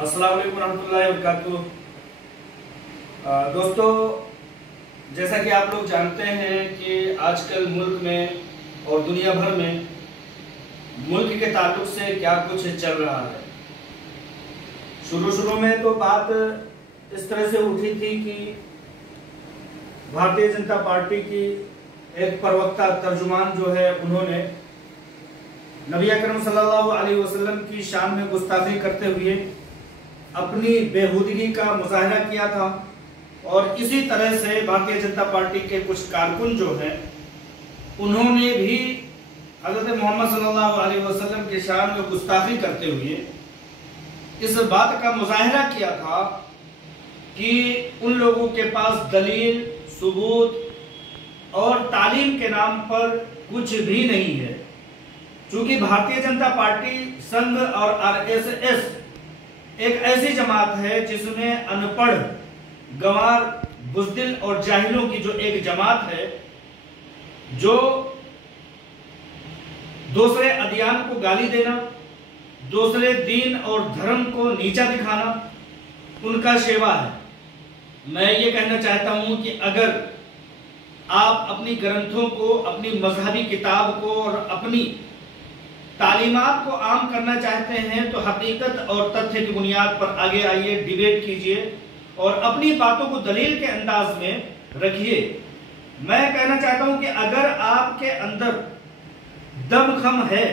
अस्सलाम वालेकुम रहमतुल्लाहि व बरकातुहू। दोस्तों, जैसा कि आप लोग जानते हैं कि आजकल मुल्क में और दुनिया भर में मुल्क के ताल्लुक से क्या कुछ चल रहा है। शुरू में तो बात इस तरह से उठी थी कि भारतीय जनता पार्टी की एक प्रवक्ता तर्जुमान जो है, उन्होंने नबी अकरम सल्लल्लाहु अलैहि वसल्लम की शान में गुस्ताखी करते हुए अपनी बेहूदगी का मुजाहरा किया था। और इसी तरह से भारतीय जनता पार्टी के कुछ कारकुन जो हैं, उन्होंने भी हजरत मोहम्मद सल्लल्लाहु अलैहि वसल्लम की शान में गुस्ताखी करते हुए इस बात का मुजाहरा किया था कि उन लोगों के पास दलील, सबूत और तालीम के नाम पर कुछ भी नहीं है। चूंकि भारतीय जनता पार्टी, संघ और आरएसएस एक ऐसी जमात है जिसमें अनपढ़, गंवार, बुज़दिल और जाहिलों की जो एक जमात है, जो दूसरे अदियान को गाली देना, दूसरे दीन और धर्म को नीचा दिखाना उनका शेवा है। मैं ये कहना चाहता हूं कि अगर आप अपनी ग्रंथों को, अपनी मजहबी किताब को और अपनी तालीमात को आम करना चाहते हैं तो हकीकत और तथ्य की बुनियाद पर आगे आइए, डिबेट कीजिए और अपनी बातों को दलील के अंदाज में रखिए। मैं कहना चाहता हूं कि अगर आपके अंदर दमखम है,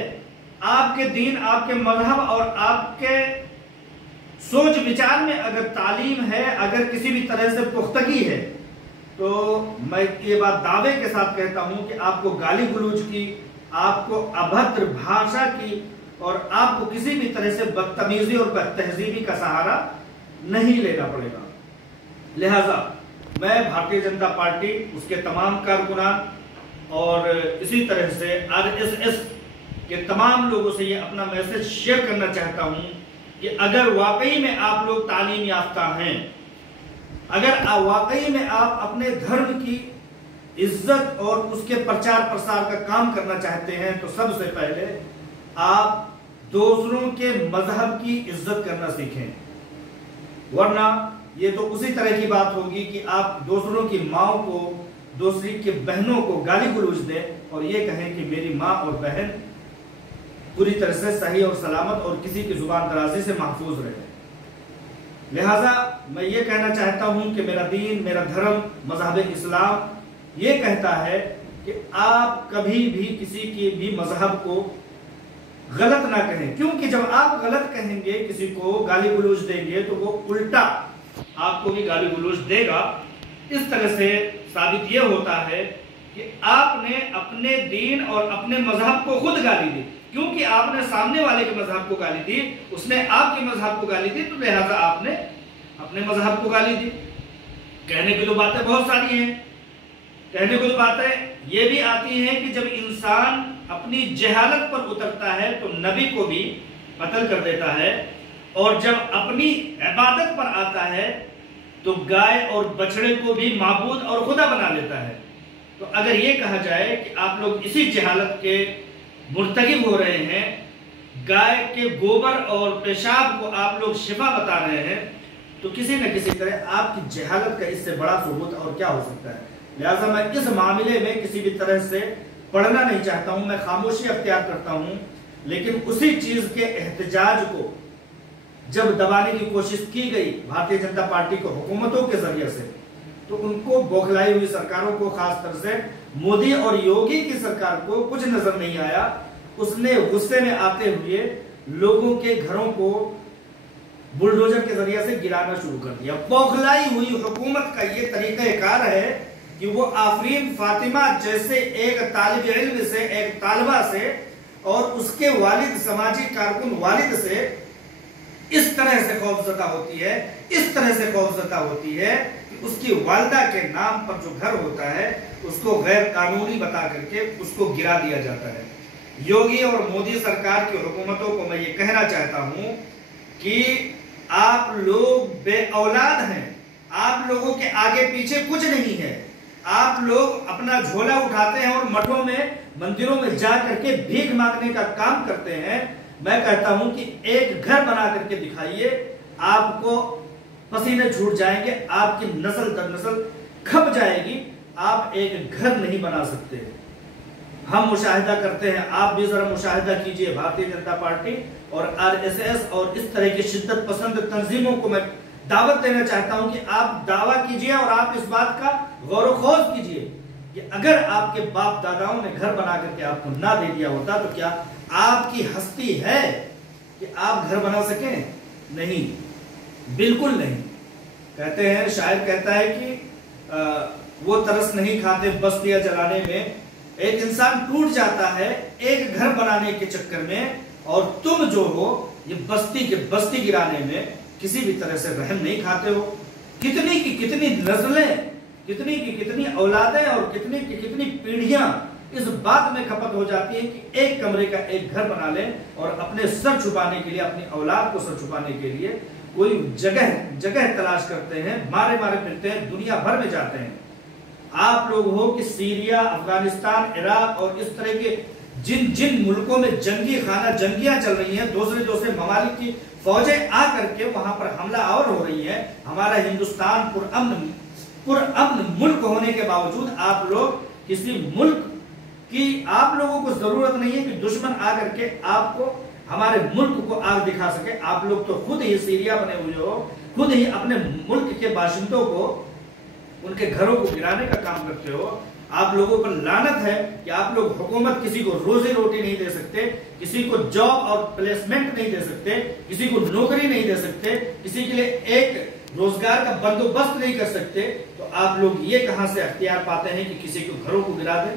आपके दीन, आपके मजहब और आपके सोच विचार में अगर तालीम है, अगर किसी भी तरह से पुख्तगी है, तो मैं ये बात दावे के साथ कहता हूं कि आपको गाली गलौज की, आपको अभद्र भाषा की और आपको किसी भी तरह से बदतमीजी और बदतहजीबी का सहारा नहीं लेना पड़ेगा। लिहाजा मैं भारतीय जनता पार्टी, उसके तमाम कारकुनान और इसी तरह से आरएसएस के तमाम लोगों से ये अपना मैसेज शेयर करना चाहता हूं कि अगर वाकई में आप लोग तालीम याफ्ता हैं, अगर वाकई में आप अपने धर्म की इज्जत और उसके प्रचार प्रसार का काम करना चाहते हैं, तो सबसे पहले आप दूसरों के मजहब की इज्जत करना सीखें। वरना ये तो उसी तरह की बात होगी कि आप दूसरों की माओ को, दूसरी की बहनों को गाली गलौज दें और ये कहें कि मेरी माँ और बहन पूरी तरह से सही और सलामत और किसी की जुबान दराजी से महफूज रहे। लिहाजा मैं ये कहना चाहता हूं कि मेरा दीन, मेरा धर्म, मजहब इस्लाम ये कहता है कि आप कभी भी किसी के भी मजहब को गलत ना कहें, क्योंकि जब आप गलत कहेंगे, किसी को गाली गलौज देंगे, तो वो उल्टा आपको भी गाली गलौज देगा। इस तरह से साबित ये होता है कि आपने अपने दीन और अपने मजहब को खुद गाली दी, क्योंकि आपने सामने वाले के मजहब को गाली दी, उसने आपके मजहब को गाली दी, तो लिहाजा आपने अपने मजहब को गाली दी। कहने की तो बातें बहुत सारी हैं, कहने को तो बातें ये भी आती हैं कि जब इंसान अपनी जहालत पर उतरता है तो नबी को भी कत्ल कर देता है, और जब अपनी इबादत पर आता है तो गाय और बछड़े को भी माबूद और खुदा बना लेता है। तो अगर ये कहा जाए कि आप लोग इसी जहालत के मुर्तकिब हो रहे हैं, गाय के गोबर और पेशाब को आप लोग शिफा बता रहे हैं, तो किसी न किसी तरह आपकी जहालत का इससे बड़ा सबूत और क्या हो सकता है। लिहाजा मैं इस मामले में किसी भी तरह से पढ़ना नहीं चाहता हूं, मैं खामोशी अख्तियार करता हूं, लेकिन उसी चीज के एहतजाज को जब दबाने की कोशिश की गई भारतीय जनता पार्टी को हुकूमतों के जरिए से, तो उनको बौखलाई हुई सरकारों को, खासकर से मोदी और योगी की सरकार को कुछ नजर नहीं आया। उसने गुस्से में आते हुए लोगों के घरों को बुलडोजर के जरिए से गिराना शुरू कर दिया। बौखलाई हुई हुकूमत का ये तरीकाकार है कि वो आफरीन फातिमा जैसे एक तालिब इल्म से, एक तालिबा से और उसके वालिद, समाजी कारकुन वालिद से इस तरह से खौफजदा होती है, इस तरह से खौफजदा होती है कि उसकी वालिदा के नाम पर जो घर होता है उसको गैर कानूनी बता करके उसको गिरा दिया जाता है। योगी और मोदी सरकार की हुकूमतों को मैं ये कहना चाहता हूं कि आप लोग बे औलाद हैं, आप लोगों के आगे पीछे कुछ नहीं है। आप लोग अपना झोला उठाते हैं और मठों में, मंदिरों में जा करके भीख मांगने का काम करते हैं। मैं कहता हूं कि एक घर बना करके दिखाइए, آپ کو پسینے چھوٹ جائیں گے، آپ کی نسل در نسل کھپ جائے گی، آپ ایک گھر نہیں بنا سکتے۔ ہم مشاہدہ کرتے ہیں، آپ بھی ذرا مشاہدہ کیجئے، بھارتیہ جنتا پارٹی اور RSS اور اس طرح کی شدت پسند تنظیموں کو میں دعوت دینا چاہتا ہوں کہ آپ دعویٰ کیجئے اور آپ اس بات کا غور و خوض کیجئے کہ اگر آپ کے باپ داداؤں نے گھر بنا کر کے آپ کو نہ دے دیا ہوتا تو کیا آپ کی ہستی ہے کہ آپ گھر بنا سکیں؟ نہیں، بالکل نہیں۔ کہتے ہیں، شاعر کہتا ہے کہ وہ ترس نہیں کھاتے بستیاں جلانے میں۔ ایک انسان ٹوٹ جاتا ہے ایک گھر بنانے کے چکر میں، اور تم جو ہو یہ بستی گرانے میں کسی بھی طرح سے رحم نہیں کھاتے ہو۔ کتنی کی کتنی نسلیں، کتنی کی کتنی اولادیں اور کتنی کی کتنی پیڑھیاں اس بات میں کھپت ہو جاتی ہیں کہ ایک کمرے کا ایک گھر بنا لیں اور اپنے سر چھپانے کے لیے، اپنی اولاد کو سر چھپانے کے لیے کوئی جگہ تلاش کرتے ہیں، مارے پھرتے ہیں، دنیا بھر میں جاتے ہیں۔ آپ لوگ ہو کہ سیریا، افغانستان، عراق اور اس طرح کے جن ملکوں میں جنگی خانہ جنگیاں چل رہی ہیں، دوسرے ممالک کی فوجیں آ کر کے وہاں پر حملہ آور ہو رہی ہیں، ہمارا ہندوستان پرامن ملک ہونے کے باوجود آپ لوگ کسی ملک کی، آپ لوگوں کو ضرورت نہیں ہے کہ دشمن آ کر کے آپ کو، ہمارے ملک کو آگ دکھا سکے۔ آپ لوگ تو خود ہی سیریا بنے ہوئے ہو، خود ہی اپنے ملک کے باشندوں کو، ان کے گھروں کو گرانے کا کام کرتے ہو۔ آپ لوگوں پر لعنت ہے کہ آپ لوگ حکومت کسی کو روزی روٹی نہیں دے سکتے، کسی کو جاب اور پلیسمنٹ نہیں دے سکتے، کسی کو نوکری نہیں دے سکتے، کسی کے لیے ایک روزگار کا بندوبست نہیں کر سکتے، تو آپ لوگ یہ کہاں سے اختیار پاتے ہیں کہ کسی کو گھروں کو گرا دیں؟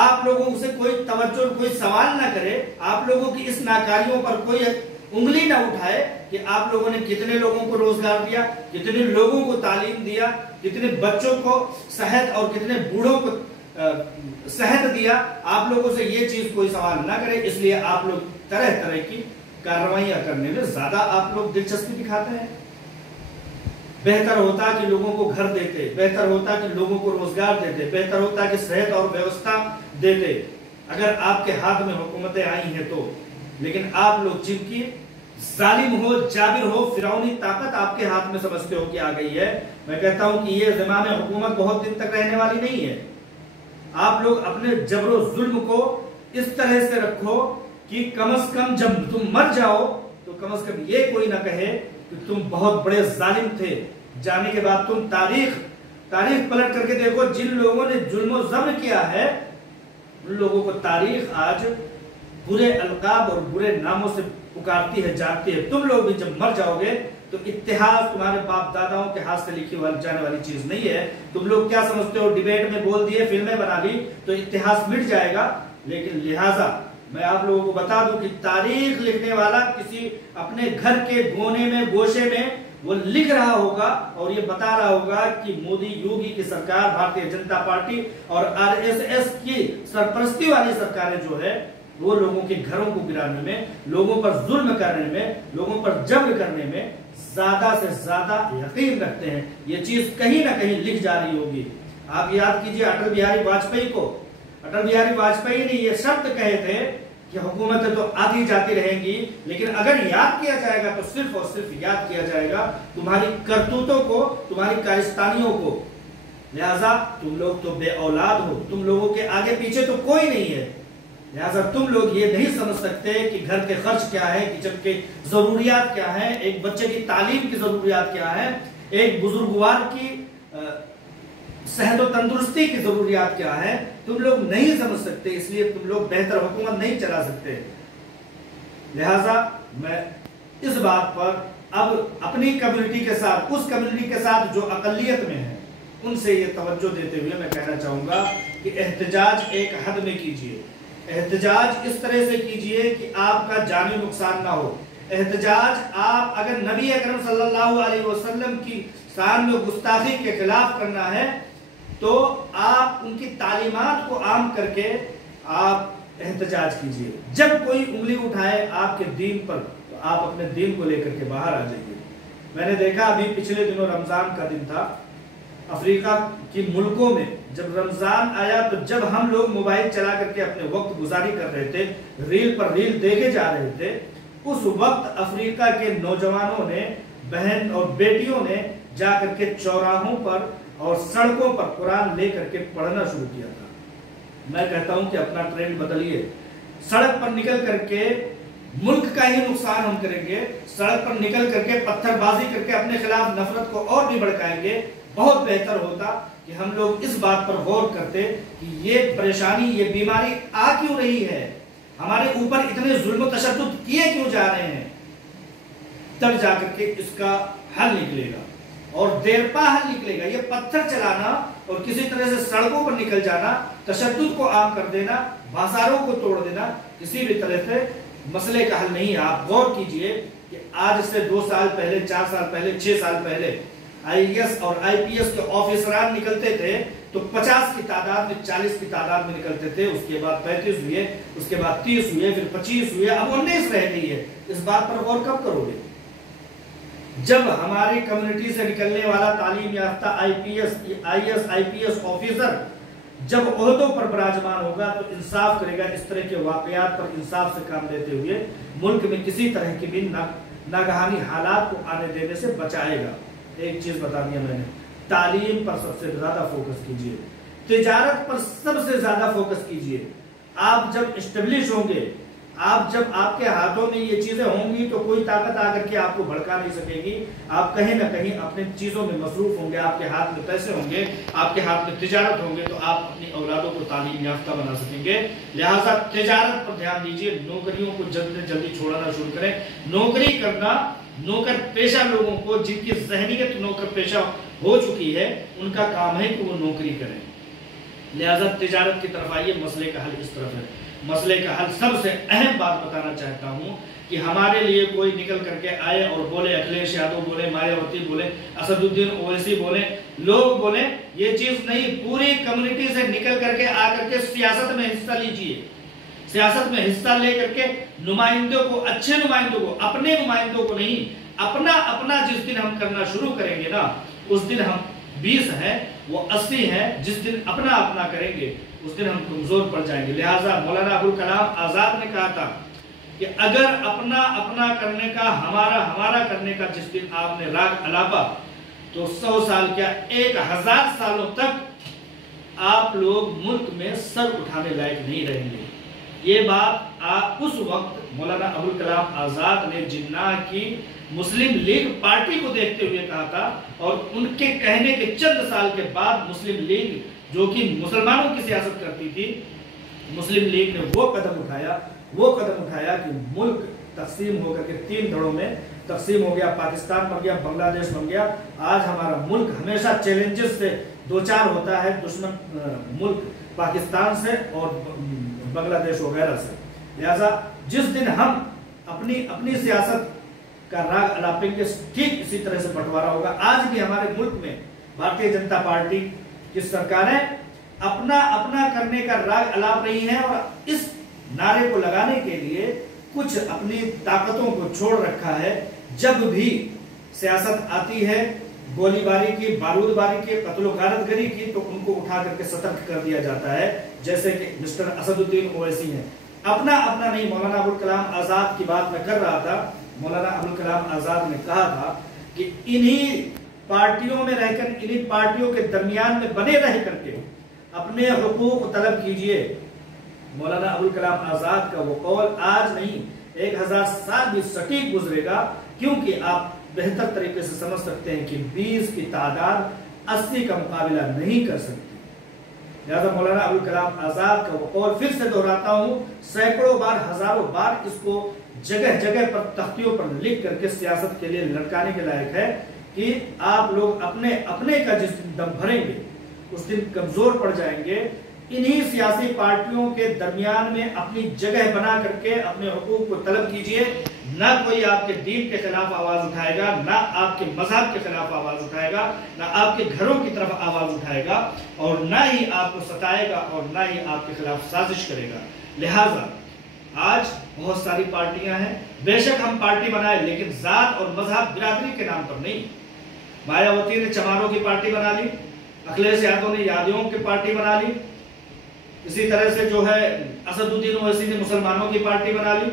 آپ لوگوں سے کوئی توجہ، کوئی سوال نہ کرے، آپ لوگوں کی اس ناکاریوں پر کوئی انگلی نہ اٹھائے کہ آپ لوگوں نے کتنے لوگوں کو روزگار دیا، کتنے لوگوں کو تعلیم دیا، کتنے بچوں کو صحت اور کتنے بوڑھوں کو صحت دیا۔ آپ لوگوں سے یہ چیز کوئی سوال نہ کرے، اس لیے آپ لوگ طرح کی کارروائیاں کرنے میں زیادہ آپ لوگ دلچسپی دکھاتے ہیں۔ بہتر ہوتا کہ لوگوں کو گھر دیتے، بہتر ہوتا کہ لوگوں کو روزگار دیتے، بہتر ہوتا کہ صحت اور ویوستھا دیتے اگر آپ کے ہاتھ میں حکومتیں آئی ہیں تو۔ لیکن آپ لوگ جن کی ظالم ہو، جابر ہو، فرعونی طاقت آپ کے ہاتھ میں سمجھتے ہو کہ آ گئی ہے، میں کہتا ہوں کہ یہ زمام حکومت بہت دن تک رہنے والی نہیں ہے۔ آپ لوگ اپنے جبر و ظلم کو اس طرح سے رکھو کہ کم از کم جب تم مر جاؤ تو کم از کم یہ کوئی نہ کہے کہ تم بہت بڑے ظالم تھے۔ جانے کے بعد تم تاریخ پلٹ کر کے دیکھو، جن لوگوں نے ظلم و جبر کیا ہے ان لوگوں کو تاریخ آج برے القاب اور برے ناموں سے پکارتی ہے، جانتی ہے۔ تم لوگ بھی جب مر جاؤ گے تو اتحاد تمہارے باپ داداؤں کے ہاتھ سے لکھی جانے والی چیز نہیں ہے۔ تم لوگ کیا سمجھتے ہو، ڈیبیٹ میں بول دیے، فلمیں بنا لی تو اتحاد مٹ جائے گا؟ لیکن لہٰذا میں آپ لوگوں کو بتا دوں کہ تاریخ لکھنے والا کسی اپنے گھر کے گونے میں، گوشے میں وہ لکھ رہا ہوگا اور یہ بتا رہا ہوگا کہ مودی یوگی کی سرکار، بھارتیہ جنتا پارٹی اور RSS کی سرپرستی والی سرکاریں جو ہے وہ لوگوں کے گھروں کو گرانے میں، لوگوں پر ظلم کرنے میں، لوگوں پر جبر کرنے میں زیادہ سے زیادہ یقین رکھتے ہیں۔ یہ چیز کہیں نہ کہیں لکھ جا رہی ہوگی۔ آپ یاد کیجئے اٹل بہاری واجپئی کو، اٹل بہاری واجپئی نے یہ شرط کہے تھے کہ حکومتیں تو آتی جاتی رہیں گی، لیکن اگر یاد کیا جائے گا تو صرف اور صرف یاد کیا جائے گا تمہاری کرتوتوں کو، تمہاری کارستانیوں کو۔ لہٰذا تم لوگ تو بے اولاد ہو، تم لوگوں کے آگے پیچھے تو کوئی نہیں ہے، لہٰذا تم لوگ یہ نہیں سمجھ سکتے کہ گھر کے خرچ کیا ہے، کچن کے ضروریات کیا ہیں، ایک بچے کی تعلیم کی ضروریات کیا ہیں، ایک بزرگوار کی صحت و تندرستی کی ضروریات کیا ہے، تم لوگ نہیں سمجھ سکتے، اس لیے تم لوگ بہتر حکومت نہیں چلا سکتے۔ لہٰذا میں اس بات پر اب اپنی کمیونٹی کے ساتھ، اس کمیونٹی کے ساتھ جو اقلیت میں ہے، ان سے یہ توجہ دیتے ہوئے میں کہنا چاہوں گا کہ احتجاج ایک حد میں کیجئے، احتجاج اس طرح سے کیجئے کہ آپ کا جانی نقصان نہ ہو۔ احتجاج آپ اگر نبی اکرم صلی اللہ علیہ وسلم کی شان میں گستاخی کے خلاف کرنا ہے تو آپ ان کی تعلیمات کو عام کر کے آپ احتجاج کیجئے۔ جب کوئی انگلی اٹھائے آپ کے دین پر تو آپ اپنے دین کو لے کر کے باہر آ جائیے۔ میں نے دیکھا ابھی پچھلے دنوں رمضان کا دن تھا، افریقہ کی ملکوں میں جب رمضان آیا تو جب ہم لوگ موبائل چلا کر کے اپنے وقت گزاری کر رہے تھے، ریل پر ریل دیکھے جا رہے تھے، उस वक्त अफ्रीका के नौजवानों ने, बहन और बेटियों ने जाकर के चौराहों पर और सड़कों पर कुरान लेकर के पढ़ना शुरू किया था। मैं कहता हूं कि अपना ट्रेंड बदलिए। सड़क पर निकल करके मुल्क का ही नुकसान हम करेंगे, सड़क पर निकल करके पत्थरबाजी करके अपने खिलाफ नफरत को और भी भड़काएंगे। बहुत बेहतर होता कि हम लोग इस बात पर गौर करते कि ये परेशानी, ये बीमारी आ क्यों रही है, हमारे ऊपर इतने जुल्म तशद्दुद किए क्यों जा रहे हैं, तब जाकर के इसका हल निकलेगा और देरपा हल निकलेगा। ये पत्थर चलाना और किसी तरह से सड़कों पर निकल जाना, तशद्दुद को आम कर देना, बाजारों को तोड़ देना, किसी भी तरह से मसले का हल नहीं है। आप गौर कीजिए कि आज से 2 साल पहले, 4 साल पहले, 6 साल पहले आईएएस और आईपीएस के ऑफिसरान निकलते थे तो 50 की तादाद में, 40 की तादाद में निकलते थे, उसके बाद 35 हुए, उसके बाद 30 हुए, फिर 25 हुए, अब 19 रह गई है। इस बात पर गौर कब करोगे? जब हमारी कम्युनिटी से निकलने वाला तालीम याफ्ता आईएएस आईपीएस ऑफिसर जब ओहदों पर विराजमान होगा तो इंसाफ करेगा। इस तरह के वाकयात पर इंसाफ से काम लेते हुए मुल्क में किसी तरह की भी नागहानी हालात को आने देने से बचाएगा। एक चीज बता दिया मैंने, तालीम पर सबसे ज्यादा फोकस कीजिए, तिजारत पर सबसे ज्यादा फोकस कीजिए। आप जब एस्टेब्लिश होंगे, आप जब आपके हाथों में ये चीजें होंगी तो कोई ताकत आकर के आपको भड़का नहीं सकेगी। आप कहीं ना कहीं अपने चीजों में मसरूफ होंगे, आपके हाथ में पैसे होंगे, आपके हाथ में तिजारत होंगे, तो आप अपनी औलादों को तालीम याफ्ता बना सकेंगे। लिहाजा तिजारत पर ध्यान दीजिए, नौकरियों को जल्द से जल्दी छोड़ना शुरू करें। नौकरी करना, नौकर पेशा लोगों को जिनकी ज़हनियत नौकर पेशा हो चुकी है, उनका काम है कि वो नौकरी करें। लिहाजा तिजारत की तरफ आइए, मसले का हल इस तरफ है। मसले का हल, सबसे अहम बात बताना चाहता हूं कि हमारे लिए कोई निकल करके आए और बोले, अखिलेश यादव बोले, मायावती बोले, असदुद्दीन ओवैसी बोले, लोग बोले, ये चीज नहीं। पूरी कम्युनिटी से निकल करके आकर के सियासत में हिस्सा लीजिए। सियासत में हिस्सा लेकर के नुमाइंदों को, अच्छे नुमाइंदों को, अपने नुमाइंदों को नहीं, अपना अपना जिस दिन हम करना शुरू करेंगे ना, उस दिन हम 20 हैं, वो 80 हैं। जिस दिन अपना अपना करेंगे उस दिन हम कमजोर पड़ जाएंगे। लिहाजा मौलाना अबुल कलाम आजाद ने कहा था कि अगर अपना अपना करने का, हमारा हमारा करने का जिस दिन आपने राग अलापा, तो 100 साल क्या 1000 सालों तक आप लोग मुल्क में सर उठाने लायक नहीं रहेंगे। ये बात उस वक्त मौलाना अबुल कलाम आजाद ने जिन्ना की मुस्लिम लीग पार्टी को देखते हुए कहा था, और उनके कहने के चंद साल के बाद मुस्लिम लीग, जो कि मुसलमानों की सियासत करती थी, मुस्लिम लीग ने वो कदम उठाया कि मुल्क तकसीम होकर के 3 धड़ों में तकसीम हो गया। पाकिस्तान बन गया, बांग्लादेश बन गया। आज हमारा मुल्क हमेशा चैलेंजेस से दो चार होता है, दुश्मन मुल्क पाकिस्तान से और बांग्लादेश वगैरह से। लिहाजा जिस दिन हम अपनी सियासत का राग अलापेंगे, ठीक इसी तरह से बंटवारा होगा। आज भी हमारे मुल्क में भारतीय जनता पार्टी की सरकारें अपना अपना करने का राग अलाप रही हैं, और इस नारे को लगाने के लिए कुछ अपनी ताकतों को छोड़ रखा है। जब भी सियासत आती है, गोलीबारी की, बारूदबारी की, कत्ल-ओ-गारतगरी की, तो उनको उठा करके सतर्क कर दिया जाता है, जैसे कि मिस्टर असदुद्दीन ओवैसी हैं। अपना अपना नहीं, मौलाना अबुल कलाम आजाद की बात मैं कर रहा था। मौलाना अबुल कलाम आजाद ने कहा था कि इन्हीं पार्टियों में रहकर, इन्हीं पार्टियों के दरमियान में बने रह करके अपने हुकूक तलब कीजिए। मौलाना अबुल कलाम आजाद का वो कौल आज नहीं, 1000 साल भी सटीक गुजरेगा, क्योंकि आप बेहतर तरीके से समझ सकते हैं कि 20 की तादाद 80 का मुकाबला नहीं कर सकती। लिहाजा मौलाना अबुल कलाम आजाद का वो कौल फिर से दोहराता हूं, सैकड़ों बार, हजारों बार इसको जगह जगह पर तख्तियों पर लिख करके सियासत के लिए लटकाने के लायक है कि आप लोग अपने अपने का जिस दिन दम भरेंगे उस दिन कमजोर पड़ जाएंगे। इन्हीं सियासी पार्टियों के दरमियान में अपनी जगह बना करके अपने हुकूक को तलब कीजिए। ना कोई आपके दीन के खिलाफ आवाज उठाएगा, ना आपके मजहब के खिलाफ आवाज उठाएगा, ना आपके घरों की तरफ आवाज उठाएगा, और ना ही आपको सताएगा, और ना ही आपके खिलाफ साजिश करेगा। लिहाजा आज बहुत सारी पार्टियां हैं, बेशक हम पार्टी बनाए, लेकिन जात और मजहब बिरादरी के नाम पर नहीं। मायावती ने चमारों की पार्टी बना ली, अखिलेश यादव ने यादियों की पार्टी बना ली, इसी तरह से जो है असदुद्दीन ओवैसी ने मुसलमानों की पार्टी बना ली।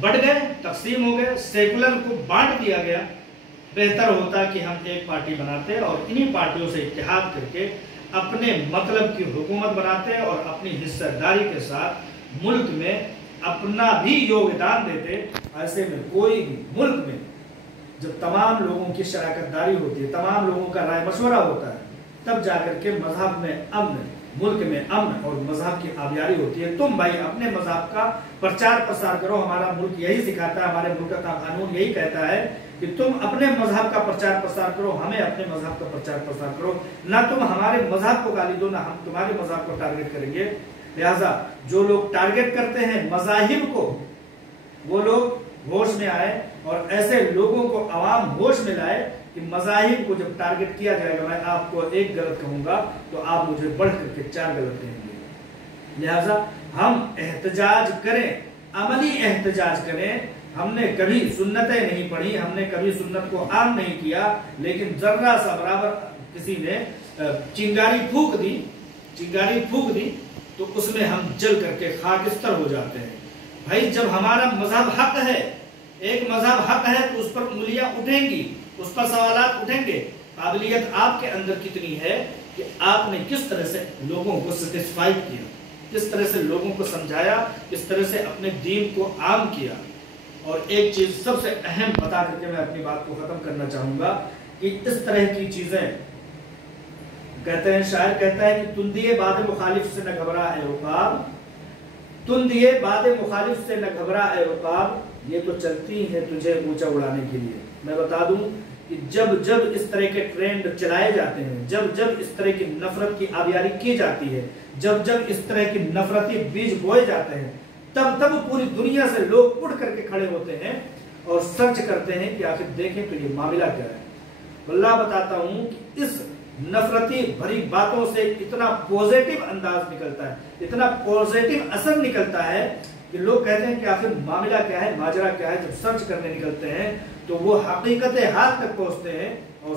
بٹ گئے، تقسیم ہو گئے، سیکولر کو بانٹ دیا گیا، بہتر ہوتا کہ ہم ایک پارٹی بناتے اور انہی پارٹیوں سے اتحاد کر کے اپنے مطلب کی حکومت بناتے اور اپنی حصہ داری کے ساتھ ملک میں اپنا بھی یوگدان دیتے۔ ایسے میں کوئی بھی ملک میں جب تمام لوگوں کی شراکت داری ہوتی ہے، تمام لوگوں کا رائے مشورہ ہوتا ہے، تب جا کر کے مذہب میں امن، ملک میں امن اور مذہب کی آبیاری ہوتی ہے۔ تم بھائی اپنے مذہب کا پرچار پرسار کرو، ہمارا ملک یہی سکھاتا ہے، ہمارے ملک کا قانون یہی کہتا ہے کہ تم اپنے مذہب کا پرچار پرسار کرو، ہمیں اپنے مذہب کا پرچار پرسار کرو، نہ تم ہمارے مذہب کو گالی دو، نہ ہم تمہارے مذہب کو ٹارگٹ کریں گے۔ لہٰذا جو لوگ ٹارگٹ کرتے ہیں مذاہب کو، وہ لوگ ہوش میں آئے اور ایسے لوگوں کو عوام ہوش میں لائے کہ مذاہب کو جب ٹارگٹ کیا جائے گا، میں آپ کو ایک غلط کہوں گا تو آپ مجھے بڑھ کر کے 4 غلط کہیں گے۔ لہٰذا ہم احتجاج کریں، عملی احتجاج کریں۔ ہم نے کبھی سنتیں نہیں پڑھی، ہم نے کبھی سنت کو عام نہیں کیا، لیکن ذرہ سا برابر کسی نے چنگاری پھونک دی تو اس میں ہم جل کر کے خاکستر ہو جاتے ہیں۔ بھائی جب ہمارا مذہب حق ہے، ایک مذہب حق ہے تو اس پر انگلیاں اٹھیں گی، اس پر سوالات اٹھیں گے۔ قابلیت آپ کے اندر کتنی ہے کہ آپ نے کس طرح سے لوگوں کو سیٹسفائی کیا، کس طرح سے لوگوں کو سمجھایا، کس طرح سے اپنے دین کو عام کیا۔ اور ایک چیز سب سے اہم بتا کر کے میں اپنی بات کو ختم کرنا چاہوں گا کہ اس طرح کی چیزیں کہتے ہیں، شاعر کہتا ہے کہ تندیے باد مخالف سے نہ گھبرا اے عقاب، تندیے باد مخالف سے نہ گھبرا اے عقاب، یہ تو چلتی ہے تجھے اونچا اڑانے کے لیے۔ میں بتا دوں کہ جب جب اس طرح کے ٹرینڈ چلائے جاتے ہیں، جب جب اس طرح کی نفرت کی آبیاری کی جاتی ہے، جب جب اس طرح کی نفرتی بیج بوئے جاتے ہیں، تب تب پوری دنیا سے لوگ اٹھ کر کے کھڑے ہوتے ہیں اور سرچ کرتے ہیں کہ آخر دیکھیں تو یہ معاملہ کیا ہے۔ واللہ بتاتا ہوں کہ اس نفرتی بھری باتوں سے اتنا پوزیٹیو انداز نکلتا ہے، اتنا پوزیٹیو اثر نکلتا ہے کہ لوگ کہتے ہیں کہ آخر معاملہ کیا ہے، ماجرا کیا ہے۔ جب سرچ کرنے نکلتے ہیں تو وہ حقیقت حال تک پہنچتے ہیں اور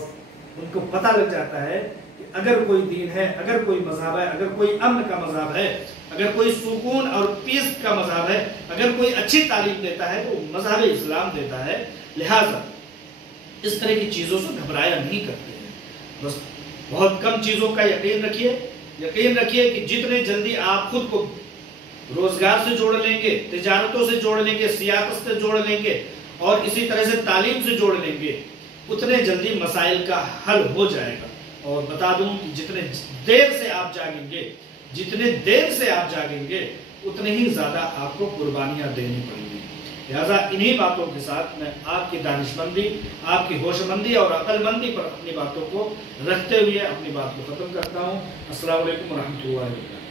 ان کو پتہ لگ جاتا ہے کہ اگر کوئی دین ہے، اگر کوئی مذہب ہے، اگر کوئی امن کا مذہب ہے، اگر کوئی سکون اور پیس کا مذہب ہے، اگر کوئی اچھی تعلیم دیتا ہے تو مذہب اسلام دیتا ہے۔ لہٰذا اس طرح کی چیزوں سے گھبرایا نہیں کرتے ہیں، بس بہت کم چیزوں کا یقین رکھیے کہ جتنے جلدی آپ خود کو روزگار سے جوڑ لیں گے، تجارتوں سے جوڑ لیں گے، سیاست سے جوڑ لیں گے اور اسی طرح سے تعلیم سے جوڑ لیں گے، اتنے جلدی مسائل کا حل ہو جائے گا۔ اور بتا دوں کہ جتنے دیر سے آپ جاگیں گے اتنے ہی زیادہ آپ کو قربانیاں دینی پڑیں گی۔ لہٰذا انہی باتوں کے ساتھ میں آپ کی دانش مندی، آپ کی ہوش مندی اور عقل مندی پر اپنی باتوں کو رکھتے ہوئے اپنی بات کو ختم کرتا ہوں۔ السلام علیکم ورحمۃ اللہ وبرکاتہ۔